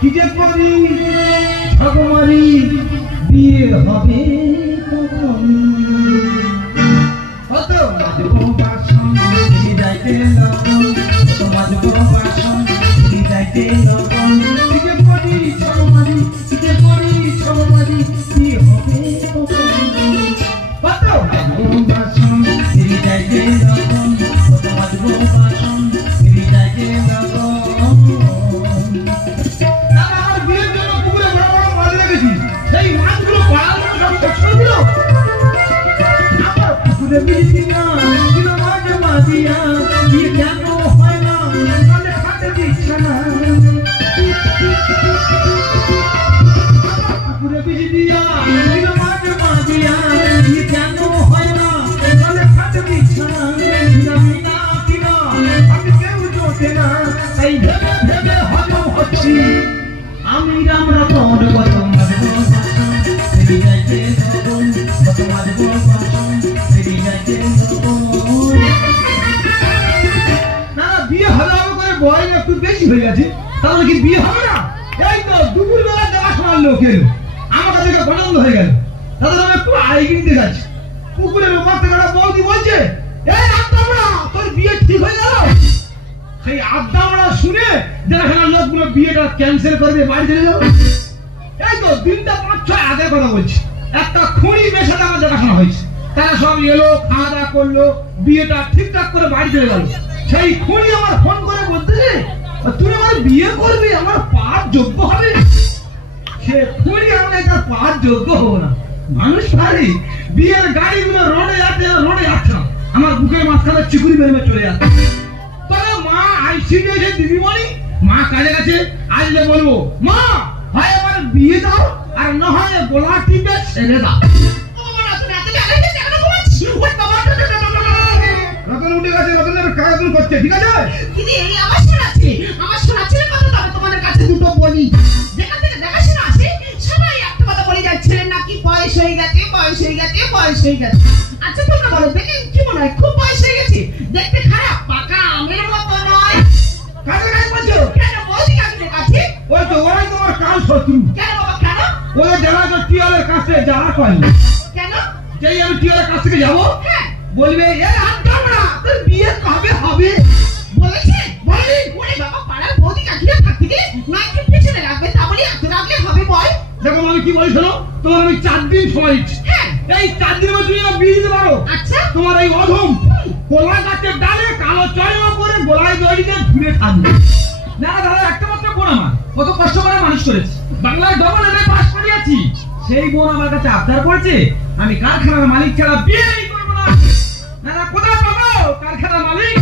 কি যে করি ঠাকুমারি বিয়ে হবে তখন কত মাজবো বাসন যাইতে লবণ কত মাজবো বাসন যাইতে লবণ কি যে করি ঠাকুমারি কি যে করি ঠাকুমারি বিয়ে হবে তখন কত মাজবো বাসন যাইতে লবণ কত মাজবো বাসন যাইতে লবণ সেই মাছগুলো পাড়ানো সব শেষ করে দিল আমার পুকুরে বিলিয়া দিল মাঝে মাঝিয়া বিয়ে কেন হয় না বলে খাতে দিচ্ছে না পুকুরে বিলিয়া দিল মাঝে মাঝিয়া বিয়ে কেন হয় না বলে খাতে দিচ্ছে না না কিনা আমি কেউ জোটে না তাই ভেবে ভেবে হজম হচ্ছি আমি রাম রাতন কত মারবো সেরি যাইতে তখন কত মারবো বাসন সেরি যাইতে তখন না বিয়ে হবে করে বয়স একটু বেশি হয়ে গেছে তাহলে কি বিয়ে হবে না এই তো দুপুর বেলা দেখাশোনার লোক এলো আমার কাছে পছন্দ হয়ে গেল তাহলে আমি একটু আয় কিনতে যাচ্ছি পুকুরের ওপর থেকে একটা বৌদি বলছে এই আত্মামরা তোর বিয়ে ঠিক হয়ে গেল সেই আড্ডা শুনে দেখাশোনার লোকগুলো বিয়েটা ক্যান্সেল করবে বাড়ি চলে যাও এই তো দিনটা ৫-৬ আগে কথা বলছি একটা খুঁড়ি মেশাতে আমার দেখাশোনা হয়েছে তারা সব এলো খাওয়া দাওয়া করলো বিয়েটা ঠিকঠাক করে বাড়ি চলে গেল সেই খুঁড়ি আমার ফোন করে বলতেছে তুই আমার বিয়ে করবি আমার পাপ যোগ্য হবে সে খুঁড়ি আমি একটা পাপ যোগ্য হবো না মানুষ পারি বিয়ের গাড়িগুলো রোডে যাচ্ছে না আমার বুকের মাঝখানে চিকুরি মেরে চলে যাচ্ছে মা আইসিডি এসে দিদিমণি মা কাজে গেছে আসলে বলবো মা হয় আমার বিয়ে দাও আর না হয় গোলা টিপে ছেড়ে দাও রতন উঠে গেছে রতনের কাজ করছে ঠিক আছে কিন্তু এই আমার শোনাচ্ছে কথা তবে তোমাদের কাছে দুটো বলি যেখান থেকে দেখাশোনা আছে সবাই একটা কথা বলে যায় ছেলের নাকি বয়স হয়ে গেছে আচ্ছা তোমরা বলো দেখে কি মনে হয় খুব বয়স হয়ে গেছে দেখতে খারাপ পাকা আমের মতো নয় কাজে কাজ করছো কেন বৌদি কাকুদের কাছে ওই তো ওরাই তোমার কাল শত্রু কেন বাবা কেন ওরা যারা তো টিয়ালের কাছ থেকে যাওয়া পায়নি কেন যেই আমি টিয়ালের কাছ থেকে যাবো হ্যাঁ বলবে এই আত্মামরা তোর বিয়ে কবে হবে বলেছে বলি ওরে বাবা পাড়ার বৌদি কাকিরা থাকতে গেলে নাকি পেছনে রাখবে তা বলি এত রাখলে হবে বল দেখো আমি কি বলি শোনো তোমার আমি 4 দিন সময় দিচ্ছি হ্যাঁ এই 4 দিনের মধ্যে তুমি বিয়ে দিতে পারো আচ্ছা তোমার এই অধম কোলা গাছের ডালে কালো চয়না করে গোলায় দড়িতে ঘুরে থাকবে না দাদা একটা মাত্র বোন আমার কত কষ্ট করে মানুষ করেছি বাংলায় ডবল এমএ পাস করিয়েছি সেই বোন আমার কাছে আবদার করেছে আমি কারখানার মালিক ছাড়া বিয়েই করব না না কোথায় পাবো কারখানার মালিক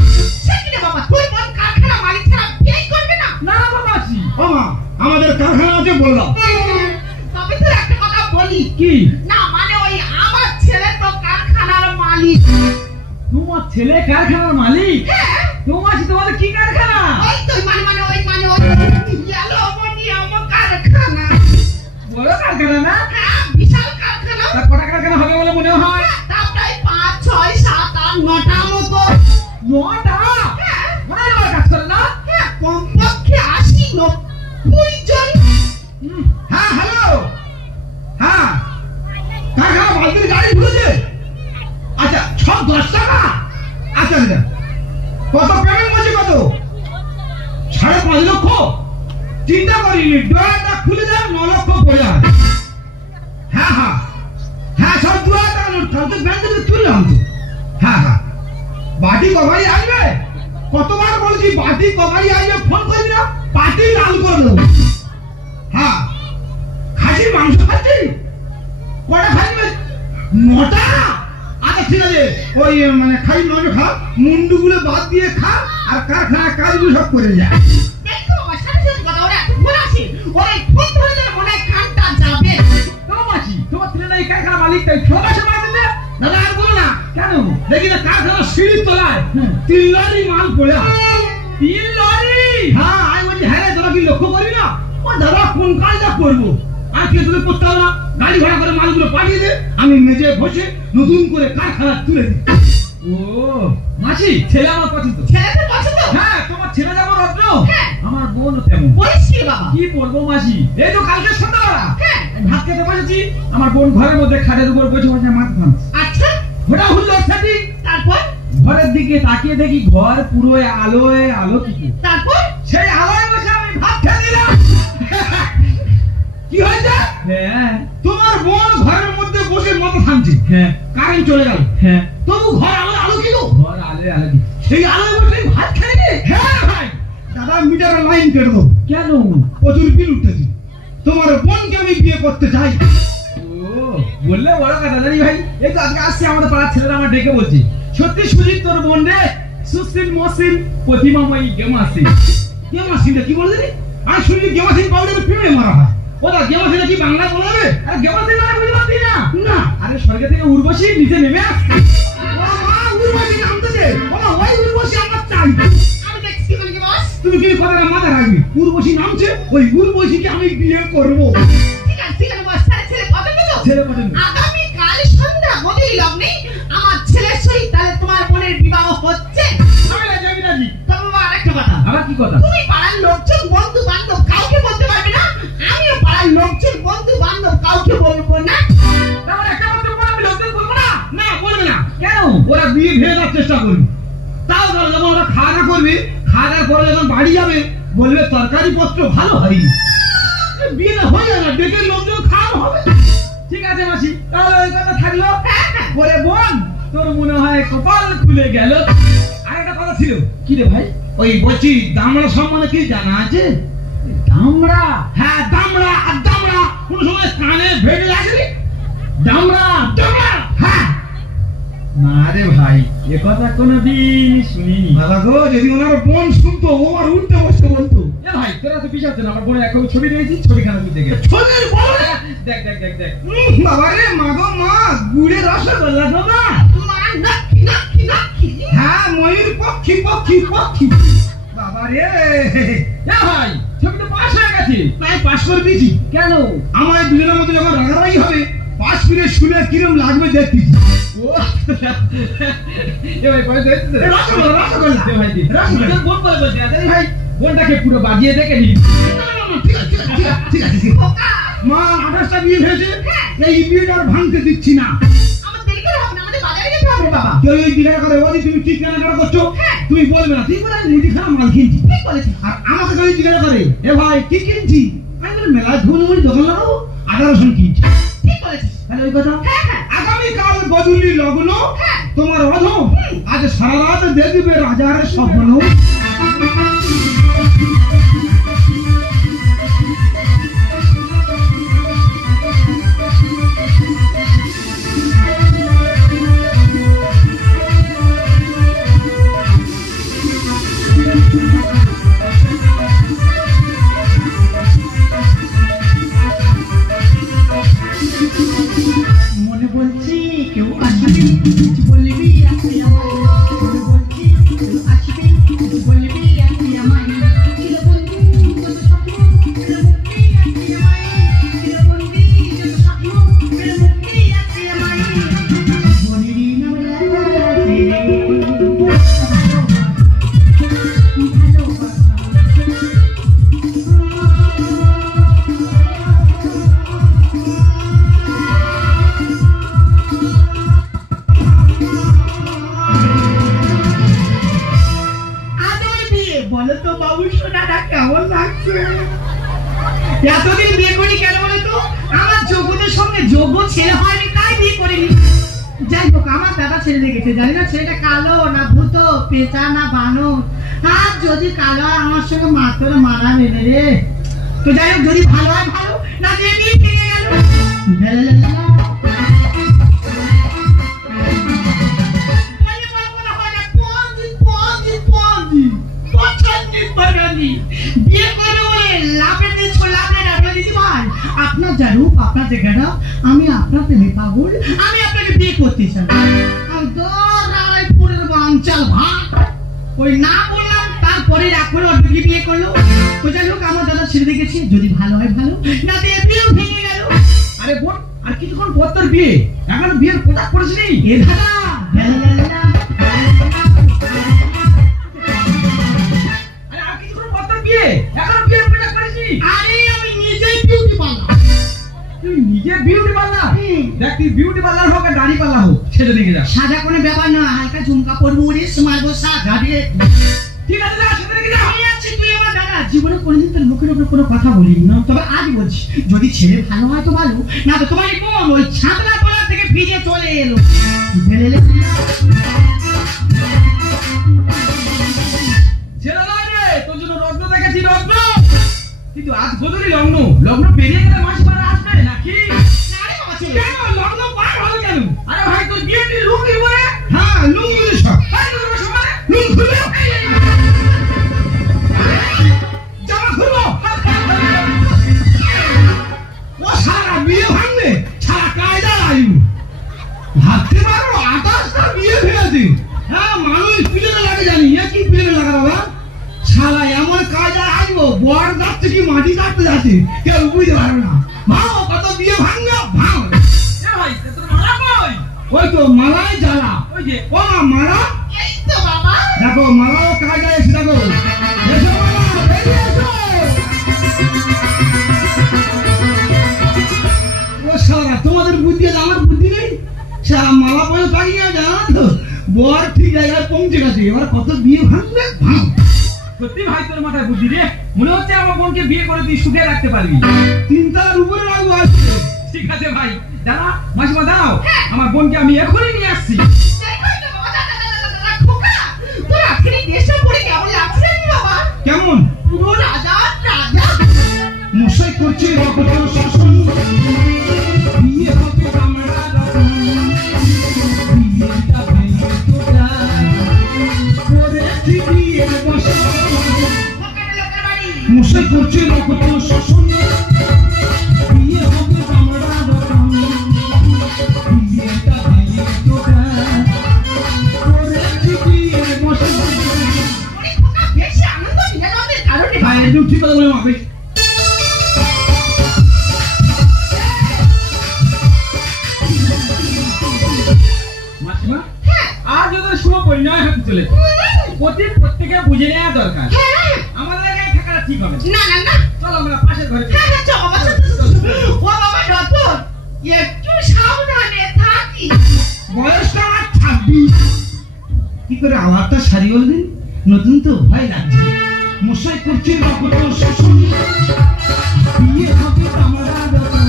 সেখানে বাবা তুই বোন কারখানার মালিক ছাড়া বিয়ে করবে না না বাবাজি বাবা আমাদের কারখানা আছে বললাম তবে তো একটা কথা বলি কি না মানে ওই আমার ছেলে তো কারখানার মালিক তোমার ছেলে কারখানার মালিক হ্যাঁ তোমাদের কি কারখানা ওই তো মানে ওই ইয়েলো অ্যামোনিয়াম কারখানা বড় কারখানা না হ্যাঁ বিশাল কারখানা তা কটা কারখানা হবে বলে মনে হয় তা প্রায় 5, 6, 7, 8, 9টা মতো 9টা হ্যাঁ মনে হয় কাজ করে না হ্যাঁ কমপক্ষে 80-90 জন হ্যাঁ হ্যালো হ্যাঁ কারখানা মালিকের গাড়ি ঘুরেছে আচ্ছা 6-10 টাকা আচ্ছা আচ্ছা কত পেমেন্ট বলছে কত 5.5 লক্ষ চিন্তা করিনি ডয়ারটা খুলে দেন 9 লক্ষ পড়ে যায় হ্যাঁ হ্যাঁ হ্যাঁ সব 2 টাকা নোট কালকে ব্যাংক থেকে তুললাম তো হ্যাঁ হ্যাঁ বাটি কভারি আসবে কতবার বলছি বাটি কভারি আসবে ফোন করবি না পাটি লাল করে দেবো হ্যাঁ খাসির মাংস খাচ্ছি কটা খাইবে 9টা আচ্ছা ঠিক আছে ওই মানে খাই নজর খা মুন্ডুগুলো বাদ দিয়ে খা আর কারখানা কাজগুলো সব করে যায় দেখো বাবা সাথে কথা ওরা ভুল আছে ওরা ফোন ধরে ধরে মনে কানটা যাবে তোমাছি তোমার ছেলে এই কারখানা মালিক তাই সবাই সবাই দিলে দাদা আর বলো না কেন দেখি না কারখানা সিঁড়ির তলায় 3 লরি মাল পড়ে আছে 3 লরি হ্যাঁ আমি বলছি হ্যাঁ তোরা কি লক্ষ্য করবি না ও দাদা কোন কাজটা করবো আর কি তুমি করতে হবে না গাড়ি ভাড়া করে মালগুলো পাঠিয়ে দে আমি মেজে বসে নতুন করে কারখানা তুলে দিই ও মাসি ছেলে আমার পছন্দ ছেলেদের পছন্দ হ্যাঁ তোমার ছেলে যেমন রত্ন আমার বোন বাবা? কি বলবো মাসি, এই তো কালকে সন্ধ্যাবেলা হ্যাঁ। আমি ভাত খেতে বসেছি, আমার বোন ঘরের মধ্যে খাটের উপর বসে বসে মাছ ভাঙছে। আচ্ছা, ওটা হুল্লো সেটি। তারপর? ঘরের দিকে তাকিয়ে দেখি ঘর পুরো আলোয় আলোকিত। তারপর? সেই আলোয় বসে আমি ভাত খেয়ে দিলাম। কি হয়েছে? হ্যাঁ, তোমার বোন ঘরের মধ্যে বসে মতো থামছে। হ্যাঁ, কারেন্ট চলে গেল। হ্যাঁ, তবু ঘর আলোয় আলোকিত। ঘর আলোয় আলোকিত, সেই আলোয় বসে ভাত খেয়ে নে। হ্যাঁ ভাই, দাদা মিটারের লাইন কেটে দাও। কেন? প্রচুর বিল উঠতেছে। তোমার বোনকে আমি বিয়ে করতে চাই। বললে বড় কথা জানি ভাই, এই তো আজকে আসছে আমাদের পাড়ার ছেলেরা আমার ডেকে বলছে, সত্যি সুজিত তোর বোন রে সুশীল মসিন প্রতিমাময়ী গেমাসিন। গেমাসিনটা কি বলে দিলি? আমি শুনলি গেমাসিন পাউডারে প্রেমে মারা হয়। ওটা গেমাসিন কি বাংলা বলে হবে? আরে গেমাসিন মানে বুঝতে পারছি না। না, আরে স্বর্গ থেকে উর্বশী নিচে নেমে আসছে। ও মা, উর্বশী নামতেছে। ও মা, ওই উর্বশী আমার চাই। আমি দেখছি মানে কি বস? তুমি কি কথাটা মাথায় রাখবি? উর্বশী নামছে, ওই উর্বশীকে আমি বিয়ে করব। ঠিক আছে বস, তাহলে ছেলে পছন্দ তো? ছেলে পছন্দ। আগামী কাল সন্ধ্যা গদির লগ্নে আমার ছেলের সহিত তাহলে তোমার বোনের বিবাহ হচ্ছে। আমি রাজি, আমি রাজি। তবে বাবা আরেকটা কথা। আবার কি কথা? তুমি পাড়ার লোকজন বন্ধু বান্ধব কাউকে বলতে পারবে না, আমিও পাড়ার লোকজন বন্ধু বান্ধব কাউকে বলবো না। তাহলে একটা কথা বল, আমি লোকজন বলবো না? না, বলবে না। কেন? ওরা বিয়ে ভেঙে দেওয়ার চেষ্টা করবে। তাও ধরো যখন ওরা খাওয়া দাওয়া করবে, খাওয়া দাওয়া করে যখন বাড়ি যাবে বলবে তরকারি পত্র ভালো হয়নি। বিয়েটা হয়ে যাবে, ডেকে লোকজন খাওয়ানো হবে। ঠিক আছে মাসি, তাহলে ওই কথা থাকলো। ওরে বোন, তোর মনে হয় কপাল খুলে গেল। আরেকটা কথা ছিল। কি রে ভাই? ওই বলছি দামড়া সম্বন্ধে কি জানা আছে? দামড়া? হ্যাঁ, দামড়া। আর দামড়া কোন সময় কানে ভেড়ে আসেনি? দামড়া, দামড়া। হ্যাঁ না রে ভাই, এ কথা কোনোদিন শুনিনি। বাবা গো, যদি ওনার বোন শুনতো, ও আর উঠতে বসতে বলতো। এ ভাই, তোরা তো বিশ্বাস না, আমার বোনের এক ছবি দিয়েছি, ছবিখানা তুই দেখে। ছবির বল না। দেখ দেখ দেখ দেখ। বাবা রে, মা গো মা, গুড়ে রসগোল্লা গো মা। মা নাকি নাকি নাকি। হ্যাঁ, ময়ূর পক্ষী পক্ষী পক্ষী। বাবা রে, এ ভাই, ছবি তো পাস হয়ে গেছে। তাই পাস করে দিয়েছি। কেন? আমার দুজনের মধ্যে যখন রাগারাগি হবে, পাস ফিরে শুনে কিরম লাগবে দেখছি। ও এ ভাই, পরে দেখতে রসগোল্লা রসগোল্লা দে ভাই, দি রসগোল্লা। বোন বলে বলতে আছে ভাই, বোনটাকে পুরো বাজিয়ে দেখে নি। ঠিক আছে ঠিক আছে ঠিক আছে। মা 28টা বিয়ে হয়েছে, এই বিয়েটা আর ভাঙতে দিচ্ছি না। আমার দেরি করে হবে না, আমাদের বাজারে যেতে হবে বাবা। কেউ এই বিয়েটা করে বলি তুমি ঠিক কেনাকাটা করছো, তুমি বলবে না তুই বলে মুদি খারাপ মাল কিনছি। ঠিক বলেছিস। আর আমাকে কেউ জিজ্ঞাসা করে, এ ভাই কি কিনছি? আমি বলি মেলায় ধুনুমুড়ি দোকান লাগাবো, 18 রসুন কিনছি। ঠিক বলেছিস। তাহলে ওই কথা। হ্যাঁ। আগামীকাল গধূলি লগ্ন, তোমার অধম আজ সারা রাত দেখবে রাজার স্বপ্ন। মনে বলছি কেউ আসবে, বলবি আসবে আমায়। মনে বলছি কেউ আসবে, বলবি আসবে আমায়। চির বন্ধু যত স্বপ্ন, চির মুক্তি আসবে আমায়। চির বন্ধু যত স্বপ্ন, চির মুক্তি আসবে আমায়। বলিনি না বলাতে বলো তো বাবু, শোনাটা কেমন লাগছে? এতদিন বিয়ে করি কেন বলে তো? আমার যোগ্যদের সঙ্গে যোগ্য ছেলে হয়নি, তাই বিয়ে করিনি। যাই হোক, আমার দাদা ছেলে দেখেছে, জানি না ছেলেটা কালো না ভূত, পেঁচা না বানর। আর যদি কালো হয় আমার সঙ্গে মাত্র মারা নেবে রে। তো যাই হোক, যদি ভালো হয় ভালো, না যে বিয়ে ফিরে গেল। আপনার যা রূপ, আপনার যে গেটা, আমি আপনার প্রেমে পাগল, আমি আপনাকে বিয়ে করতে চাই। আমি তো রায়পুরের বাঞ্চাল ভাত ওই না বললাম, তারপরে রাগ করে অর্ধেক বিয়ে করলো। তো যাই হোক, আমার দাদা ছেড়ে দেখেছি, যদি ভালো হয় ভালো, না দিয়ে বিয়েও ভেঙে গেল। আরে বোন, আর কিছুক্ষণ পর তোর বিয়ে, এখন বিয়ের পোশাক পরেছিস? এ দাদা বিয়ে, এখনো বিয়ের পোশাক পরেছিস? আরে আমি নিজেই বিউটি পার্লার। তুই নিজে বিউটি পার্লার? দেখ তুই বিউটি পার্লার হোক আর দাড়ি পার্লার হোক, ছেড়ে দিকে যা। সাদা কোনো ব্যাপার না, হালকা ঝুমকা পরবো, রেস মারবো, সাদা দিয়ে। ঠিক আছে যা, ছেড়ে দিকে যা। আমি আছি, তুই আমার দাদা। জীবনে কোনোদিন তোর মুখের উপর কোনো কথা বলিনি না, তবে আজ বলছি, যদি ছেলে ভালো হয় তো ভালো, না তো তোমার এই বোন ওই ছাতনা তলা থেকে ফিরে চলে এলো। ছেলে নয় রে, তোর জন্য রত্ন দেখেছি, রত্ন। কিন্তু আজ বদলি লগ্ন, লগ্ন পেরিয়ে গেলে মাসি মারা আসবে নাকি? কেন লগ্ন পার হলো কেন? আরে ভাই তোর বিয়েটি লুঙ্গি পরে? হ্যাঁ লুঙ্গি সব। ভাই তোর সবাই লুঙ্গি খুলে জামা খুলবো। ও সারা বিয়ে ভাঙবে, সারা কায়দা লাগবে। ভাবতে পারো 28টা বিয়ে ফেলেছে। হ্যাঁ মানুষ পিছনে লাগে জানি, এ কি পিছনে লাগা বাবা? শালা এমন কায়দা আসবো, বর যাচ্ছে কি মাটি কাটতে যাচ্ছে, কেউ বুঝতে পারবে না। ভাও কত বিয়ে ভাঙবে, ভাও। ভাই তোর মালা কই? ওই তো মালাই জ্বালা, ওই যে ও মালা। এই তো বাবা, দেখো মালাও কায়দা এসে, দেখো এসো মালা, বেরিয়ে এসো। ও শালা তোমাদের বুদ্ধি আছে, আমার বুদ্ধি নেই। শালা মালা পরে পাকিয়ে জানা তো, বর ঠিক জায়গায় পৌঁছে গেছে, এবার কত বিয়ে ভাঙবে, ভাঙ। সত্যি ভাই তোর মাথায় বুদ্ধি রে, মনে হচ্ছে আমার বোনকে বিয়ে করে তুই সুখে রাখতে পারবি। 3 তলার উপরে রাখবো আসছে। ঠিক আছে ভাই, দাঁড়া মাসিমা দাও, আমার বোনকে আমি এখনই নিয়ে আসছি। কেমন পুরো রাজা রাজা মশাই করছে রক্ত শাসন, বিয়ে হবে আমরা রতন, বিয়েটা ভেঙে তোরা করেছি বিয়ের বসন। মশাই করছে রক্ত শাসন, বিয়ে হবে আমরা রতন, বিয়েটা ভেঙে তোরা করেছি বিয়ের বসন। বেশি আনন্দ নিয়ে আমাদের কারণে ভাই একটু ঠিক কথা বলে মাপে। মাসিমা আজ ওদের শুভ পরিণয় হতে চলেছে, প্রত্যেকে বুঝে নেওয়া দরকার। আমাদের আগে থাকাটা ঠিক হবে না না না, চল আমরা পাশের ঘরে হ্যাঁ হ্যাঁ চল বাবা, ও বাবা রতন একটু সাবধানে থাকি। বয়সটা আমার 26। কি করে আওয়াজটা সারি বলবেন, নতুন তো ভয় লাগছে। মশাই করছে রক্ত শাসন, বিয়ে হবে আমরা রতন,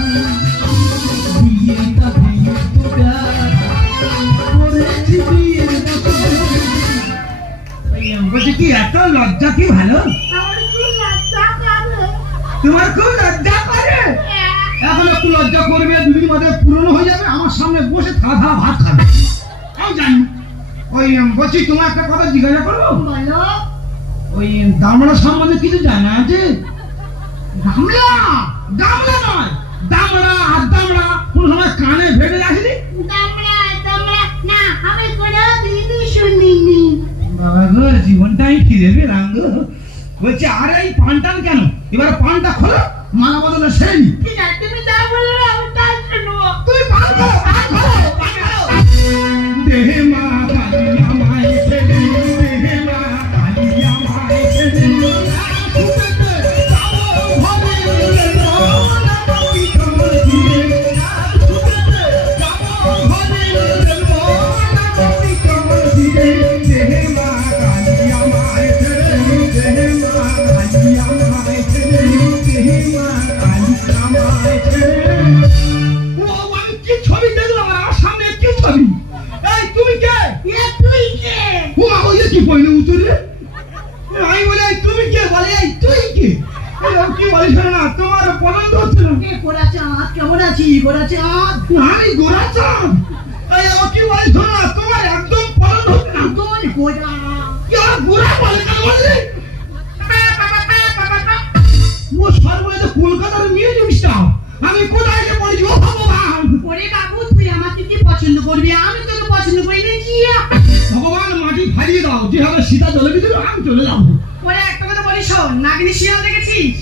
বিয়েটা ভেঙে তোরা করেছি বিয়ের বসন। বলছি কি এত লজ্জা কি ভালো? আমার খুব লজ্জা করে। তোমার খুব লজ্জা করে? এখন একটু লজ্জা করবে, দুদিন বাদে পুরনো হয়ে যাবে, আমার সামনে বসে থালা থালা ভাত খাবে। আমি জানি। ওই বলছি তোমার একটা কথা জিজ্ঞাসা করবো? বলো। ওই দামড়া সম্বন্ধে কিছু জানা আছে? গামলা? গামলা নয়, দামড়া আর দামড়া কোন সময় কানে ভেবে আসেনি? দামড়া দামড়া না, আমি কোনোদিনই শুনিনি। বাবা গো, জীবনটাই ফিরে পেলাম গো। বলছি আরে এই পানটান কেন? এবার পানটা খোলো, মালা বদলে সেই। ঠিক আছে, তুমি যা বলবে আমি তাই শুনবো। তুই পান খোলো, পান খোলো, পান খোলো। দেহে মা কালী আমায় ছেড়ে, দেহে মা কালী আমায় ছেড়ে, খুবেতে যাবো ঘরে, নাকি তোমার দিকে, খুবেতে যাবো ঘরে, নাকি তোমার দিকে। দেহে মা কালী আমায় ছেড়ে, দেহে মা কালী আমায় ছেড়ে, দেহে মা কালী আমায় ছেড়ে। ও আমি কি ছবি দেখলাম, আমার সামনে কি ছবি? এই তুমি কে? তুই কে? ও ওই কি পয়লে উত্তরে? আমি বলে এই তুমি কে, বলে এই তুই কে? এই কি বলিস না, তোমার পছন্দ হচ্ছে না। কে গোরা চাঁদ? কেমন আছি গোরা চাঁদ? আমি গোরা চাঁদ। এই আমার কি বলিস না, তোমার একদম পছন্দ হচ্ছে না। তোর গোরা কি আর গোরা বলে কেন বললি? ও সর্বনাশ, কলকাতার মিউজিক স্টার। আমি কোথায় এসে পড়েছি, ও ভগবান। ওরে বাবু, তুই আমাকে কি পছন্দ করবি? আমি তোকে পছন্দ করি না কি? ভগবান মাটি ফাড়িয়ে দাও, যেভাবে সীতা চলে গেছিল আমি চলে যাবো। ওরে একটা কথা বলি শোন, নাগিনী সিরিয়াল দেখেছিস?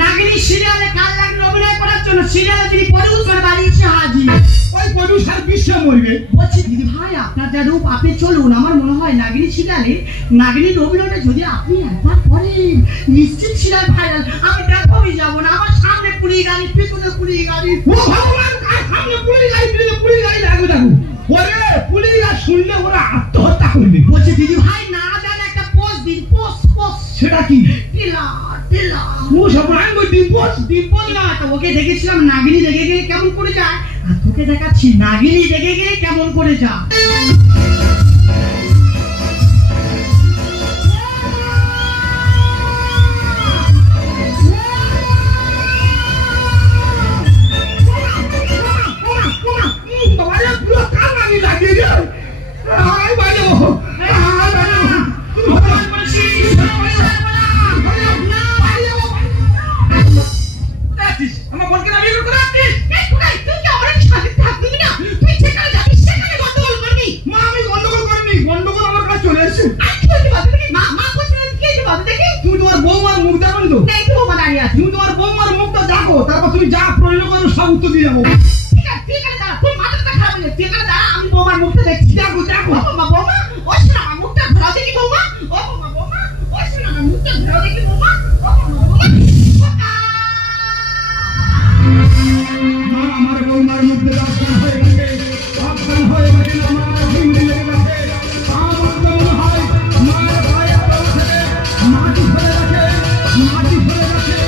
নাগিনী সিরিয়ালে কাল লাগলো অভিনয় করার জন্য, সিরিয়ালে তিনি প্রডিউসার বাড়ি এসে হাজির। ওই প্রডিউসার বিশ্বে মরবে। বলছি দিদি ভাই, আপনার যা রূপ, আপনি চলুন। আমার মনে হয় নাগিনী সিরিয়ালে নাগিনীর অভিনয়টা যদি আপনি একবার করেন, নিশ্চিত সিরিয়াল ভাইরাল। আমি দেখবো আমি যাবো না, আমার সামনে পুলিশ গাড়ি, পিছনে পুলিশ গাড়ি। ও ভগবান, কার সামনে পুলিশ গাড়ি, পিছনে পুলিশ গাড়ি লাগবে দেখো। ওরে পুলিশরা শুনলে ওরা আত্মহত্যা করবে। বলছে দিদি ভাই না জানে একটা পোস্ট দিন, পোস্ট পোস্ট। সেটা কি? টিলা টিলা। ও সব রাঙ্গ ডিম্পোজ। ডিম্পল না, তো ওকে দেখেছিলাম নাগিনী রেগে গেলে কেমন করে যায়, আর তোকে দেখাচ্ছি নাগিনী রেগে গেলে কেমন করে যায়। তুমি যা প্রয়োজন করো সব উত্তর দিয়ে যাবো। ঠিক আছে ঠিক আছে, দাঁড়া, তোর মাথাটা খারাপ হয়ে যাচ্ছে। ঠিক আছে দাঁড়া, আমি বৌমার মুখটা দেখছি। দেখো দেখো, বৌমা বৌমা, ও শোনা আমার মুখটা ঘোরাও দেখি বৌমা। ও বৌমা বৌমা, ও শোনা আমার মুখটা ঘোরাও দেখি বৌমা। ও বৌমা বৌমা, মা আমার বৌমার মুখে দর্শন হয়ে গেছে, দর্শন হয়ে গেছে, আমার হিন্দি লেগে গেছে। আমার তো মনে হয় মার গায়ে পৌঁছে মাটি ফেলে গেছে, মাটি ফেলে গেছে,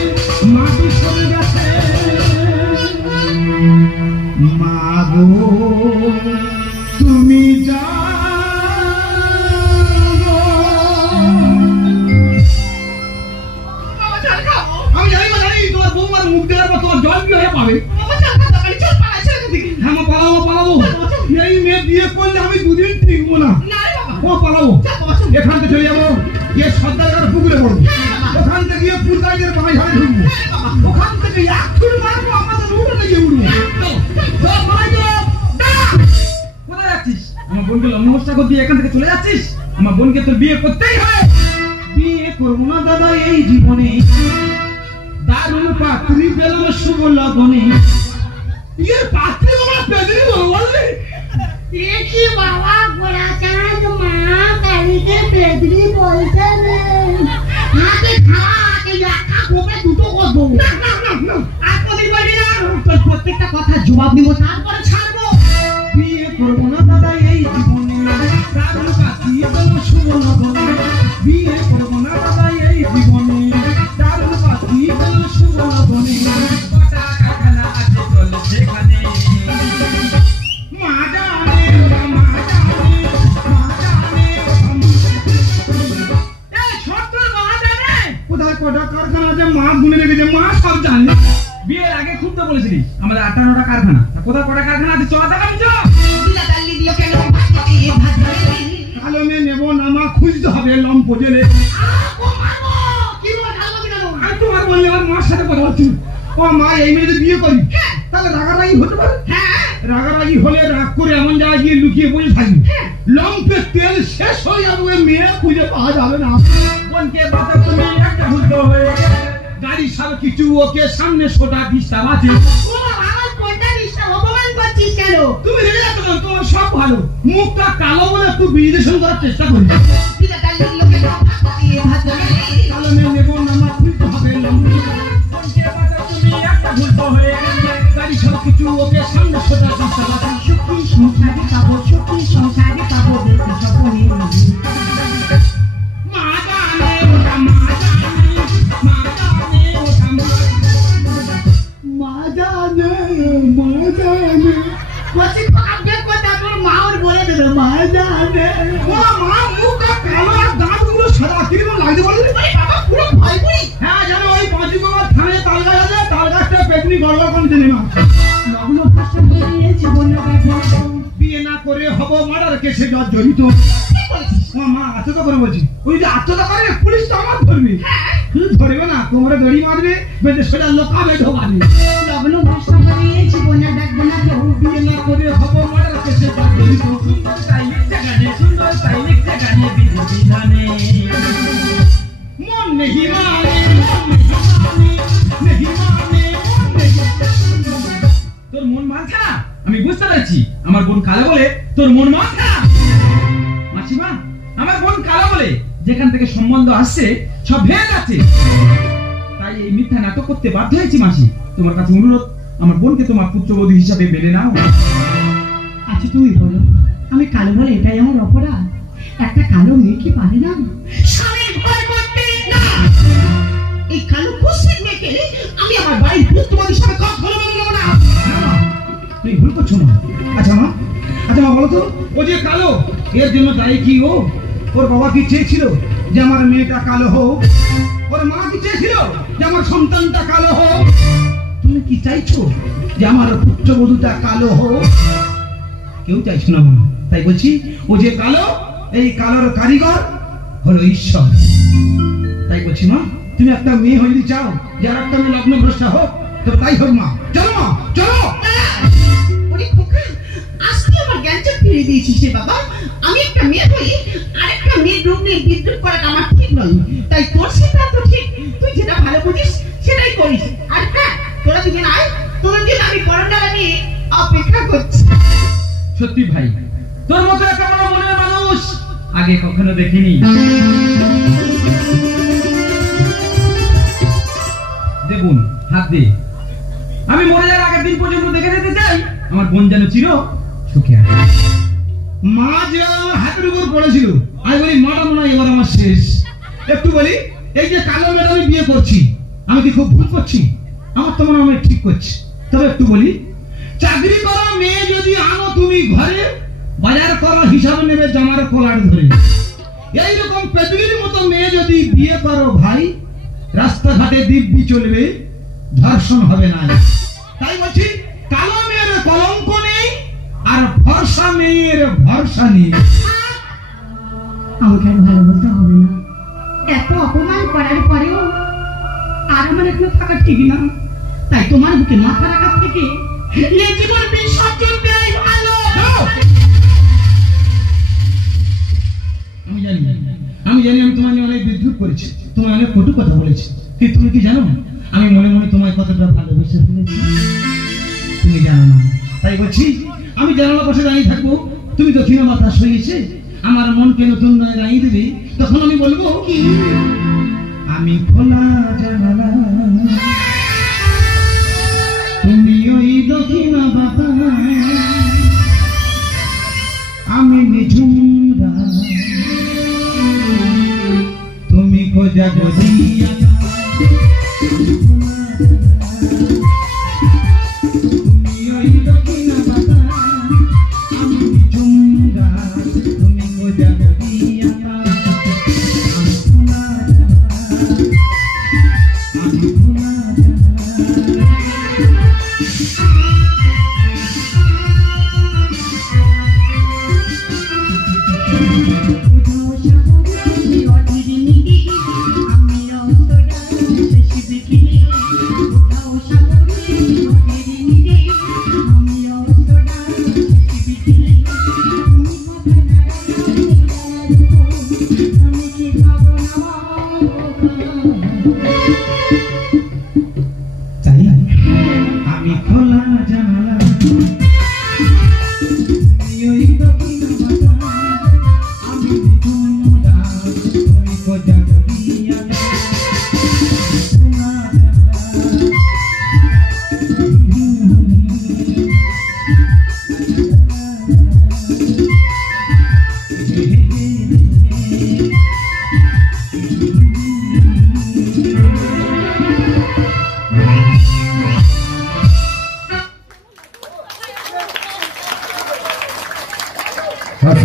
মাটি ফেলে গেছে। মা গো তুমি যাও। বাবা চল খাবো। আমি জানি না, জানি তোমার বৌমার মুখ দেওয়ার পর তোমার জল বিয়ে হয়ে পাবে। বাবা চল খাবো, আমি চল পালা ছেড়ে দিবি। হ্যাঁ মা পালাবো পালাবো। এই মেয়ে বিয়ে করলে আমি দুদিন টিকবো না। না রে বাবা, ও পালাবো। চল বাবা চল। এখান থেকে চলে যাবো, গিয়ে সর্দারঘাট পুকুরে পড়বো। ওখান থেকে গিয়ে পুরগাইদের বাঁশঝাড়ে ঢুকবো। ওখান থেকে এক ছুরি মারবো, আমাদের উঠে গিয়ে উঠবো। কোথায় যাচ্ছিস? আমার বোনকে লম্বা করতে এখান থেকে চলে যাচ্ছিস? আমার বোনকে তোর বিয়ে করতেই হবে। বিয়ে করবো না দাদা এই জীবনে, দারুণ পাত্রী পেল শুভ লগনে। বিয়ের পাত্রী তোমরা পেদিনি বলো বললি? দেখি বাবা গোড়া চাঁদ মা কালীকে পেদরি বলতে রে, হাতে খাওয়াতে একা গোপে দুটো করবো। না না না না, আর কদিন বলবি না, তোর প্রত্যেকটা কথা জবাব দিব, তারপরে ছাড়বো। বিয়ে করবো না দাদা এই জীবনে, দারুণ পাত্রী পেল শুভ লগনে। বিয়ে করবো না দাদা এই জীবনে, দারুণ পাত্রী পেল শুভ লগনে। কটা কারখানা আছে চলে সেখানে, মা জানে ওরা মা জানে, মা জানে ওরা মা জানে। এই ছোট্ট মা জানে কোথায় কটা কারখানা আছে, মা গুনে রেখেছে, মা সব জানে। বিয়ের আগে খুব তো বলেছিলি আমাদের 8-9টা কারখানা, কোথায় কটা কারখানা আছে চলা দেখা নিচ। দিলাদাল্লি দিল কেন ভাজতে ভাজতে, কালো মেয়ে নেবো না মা, খুঁজতে হবে লম্প জেলে। ও মারবো কি বল ঢালবো কি না? আমি তোমার বললে আমার মার সাথে কথা হচ্ছিল। ও মা এই মেয়ে যদি বিয়ে করি তাহলে রাগারাগি হতে পারে। হ্যাঁ রাগারাগি হলে রাগ করে এমন জায়গায় গিয়ে লুকিয়ে বসে থাকবে, লম্পের তেল শেষ হয়ে যাবে, ওই মেয়ে খুঁজে পাওয়া যাবে না। বোনকে বাঁচা তুমি একটা ভুল হয়ে গেছে, গাড়ি সব কিছু ওকে সামনে সোটা ডিস্টার্ব আছে। ও আমার কোনটা ডিস্টার্ব, অপমান করছিস কেন? তুমি রেগে যাচ্ছ কেন? তোমার সব ভালো, মুখটা কালো বলে একটু বিদেশন করার চেষ্টা করি। দিলাদাল্লি দিল কেন ভাজতে ভাজতে, কালো মেয়ে নেবো না মা, খুঁজতে হবে লম্পে। বোনকে বাঁচা তুমি একটা ভুল হয়ে গেছে, গাড়ি সব কিছু ওকে সামনে সোটা ডিস্টার্ব আছে। সুখী সংসারে পাবো, সুখী সংসারে পাবো, বেশি স্বপ্নে মা জানে ওটা মা জানে, মা জানে ওটা মা জানে, মা জানে। বলছি আপডেট করতে আপনার মা ওর বলে দেবে মা জানে। ও মা মুখটা কালো আর দাঁতগুলো সাদা, কিরকম লাগছে বললি? আরে বাবা পুরো ভয় করি। হ্যাঁ জানো, ওই পাঁচি বাবার থানে তাল গাছ আছে, তাল গাছটা পেটনি গড়গড় করে চিনি না। লগ্ন ভাষা বলিয়ে জীবনে ব্যবহার বিয়ে না করে হব মার্ডার কেসে জড়িত। ও মা আত্মহত্যা করে বলছি, ওই যে আত্মহত্যা করে পুলিশ তো আমার ধরবে। ধরবে না, কোমরে দড়ি মারবে, বেঁধে সেটা লোকাবে ঢোকাবে। লগ্ন ভাষা বলিয়ে জীবনে ব্যবহার বিয়ে না করে হব মার্ডার কেসে জড়িত। সুন্দর তাই লিখতে গানে, সুন্দর তাই লিখতে গানে, বিধি বিধানে মন নেহি মানে, মন নেহি মানে, মন নেহি মানে। তোর মন মানছে না, আমি বুঝতে পারছি। আমার বোন কালো বলে তোর মন মানছে না। মাসিমা, আমার বোন কালো বলে যেখান থেকে সম্বন্ধ আসছে সব ভেঙে যাচ্ছে। তাই এই মিথ্যা নাটক করতে বাধ্য হয়েছি মাসি। তোমার কাছে অনুরোধ, আমার বোনকে তোমার পুত্রবধূ হিসাবে মেনে নাও। আচ্ছা তুমি বলো, আমি কালো বলে এটাই আমার অপরাধ? একটা কালো মেয়ে কি পারে না স্বামীর ভয় করতে? না, এই কালো কুৎসিত মেয়েকে আমি আমার বাড়ির পুত্রবধূ হিসাবে কখনো মেনে নেব না। তুমি ভুল করছো না। আচ্ছা মা বলো তো, ও যে কালো, এর জন্য দায়ী কি ও? ওর বাবা কি চেয়েছিল যে আমার মেয়েটা কালো হোক? ওর মা কি চেয়েছিল যে আমার সন্তানটা কালো হোক? তুমি কি চাইছো যে আমার পুত্রবধূটা কালো হোক? কেউ চাইছো না মা। তাই বলছি, ও যে কালো, এই কালোর কারিগর হলো ঈশ্বর। তাই বলছি মা, তুমি একটা মেয়ে হয়ে যদি চাও যে আর একটা মেয়ে লগ্নভ্রষ্টা হোক, তো তাই হোক মা। চলো মা, চলো। আজকে আমার জ্ঞানটা ফিরে দিয়েছিস রে বাবা। আমি একটা মেয়ে হই আর একটা মেয়ের রূপ নিয়ে বিদ্রুপ করাটা আমার ঠিক নয়। তাই তোর সিদ্ধান্ত ঠিক, তুই যেটা ভালো বুঝিস সেটাই করিস। আর হ্যাঁ, তোরা দুজন আয়, তোর জন্য আমি করোনাটা নিয়ে অপেক্ষা করছি। সত্যি ভাই, তোর মতো একটা বড় মনের মানুষ আগে কখনো দেখিনি। দেখুন, হাত দে। আমি মরে যাওয়ার আগের দিন পর্যন্ত দেখে যেতে চাই আমার বোন যেন চির সুখে আছে। মা যে আমার হাতের উপর পড়েছিল, আমি বলি মাটা মনে হয় এবার আমার শেষ। একটু বলি, এই যে কালো মেয়েটা আমি বিয়ে করছি, আমি কি খুব ভুল করছি? আমার তো মনে হয় আমি ঠিক করছি। তবে একটু বলি, চাকরি করা মেয়ে যদি আনো তুমি ঘরে, বাজার করা হিসাবে নেবে জামার কলার ধরে। এইরকম পেতলির মতো মেয়ে যদি বিয়ে করো ভাই, রাস্তাঘাটে দিব্যি চলবে, ধর্ষণ হবে না। তাই বলছি, কালো মেয়ের কলঙ্ক নেই আর ফর্সা মেয়ের ভরসা নেই। আমাকে আর ভালো বলতে হবে না। এত অপমান করার পরেও আর আমার এখানে থাকা ঠিক না। তাই তোমার বুকে মাথা রাখার থেকে জীবন বিসর্জন দেওয়াই ভালো। আমি জানি আমি তোমায় অনেক বিদ্রুপ করেছি, তোমায় অনেক কটু কথা বলেছি, কিন্তু তুমি কি জানো আমি মনে মনে তোমায় কতটা ভালোবেসে ফেলেছি? তুমি জানো না। তাই বলছি, আমি জানালা পাশে দাঁড়িয়ে থাকবো, তুমি দক্ষিণ বাতাস হয়েছে আমার মনকে নতুন নয় রাঙিয়ে দেবে, তখন আমি বলবো কি, আমি খোলা জানালা, তুমি ওই দক্ষিণ বাতাস, আমি নিঝুম রাত, তুমি খোঁজা গদিয়া, তুমি ওই দক্ষিণ বাতাস, আমি নিঝুম রাত, তুমি খোঁজা গদিয়া, আমি খোলা জানালা, আমি খোলা জানালা। আমি খোলা